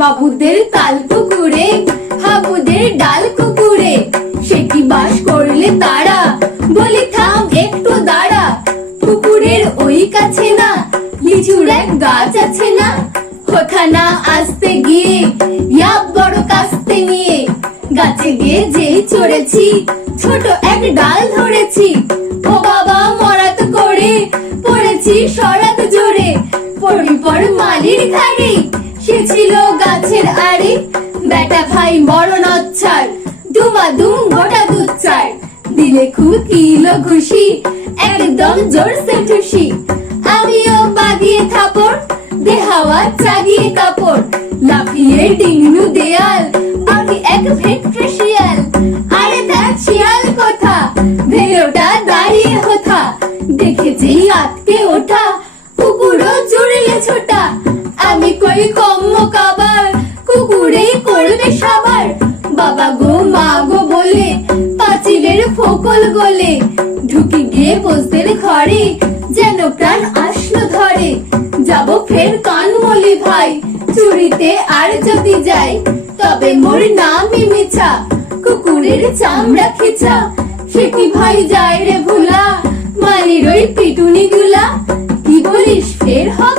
বাবুদের তাল পুকুরে হাবুদের ডাল কুকুরে, সে কি বাস করলে তারা, বলি থাম একটু দাঁড়া। পুকুরের ওই কাছে না লিচুর এক গাছ আছে না, ওখানা আসতে গিয়ে ইয়া বড় কাস্তে নিয়ে, গাছে গিয়ে যেই চড়েছি ছোট এক ডাল ধরেছি। ও বাবা মরাত করে পড়েছি সরাত জোরে, পড়ি পর মালির ঘাড়ে, সে ছিল গাছের আড়ে। বেটা ভাই বড় নচ্ছার, দুমাদুম গোটা দুচ্চার, দিলে খুব কিলো খুশি একদম জোরসে ঠুসি। আমিও বাগিয়ে থাপড় দে হাওয়া চাগিয়ে কাপড়, লাফিয়ে ডিঙ্গু দেয়াল আমি এক ভেট্রে শিয়াল। আরে দেখ শিয়াল কোথা, ভেলোটা দাঁড়িয়ে হোথা, দেখেছি আটকে ওঠা কুকুরও জুড়িলে ছোটা। আমি কই কম্ম কাবার, কুকুরেই করবে সবার। বাবা গো মা গো বলে পাঁচিলের ফোকল গলে, ঢুকি গিয়ে বসদের ঘরে যেন প্রাণ আসলো ধরে। যাব ফের কানমলি ভাই, চুরিতে আর যদি যাই, তবে মোর নামই মিছা, কুকুরের চামড়া খিচা। সে কি ভাই যায় রে ভুলা, মালির ওই পিটুনি গুলা, কি বলিস ফের হক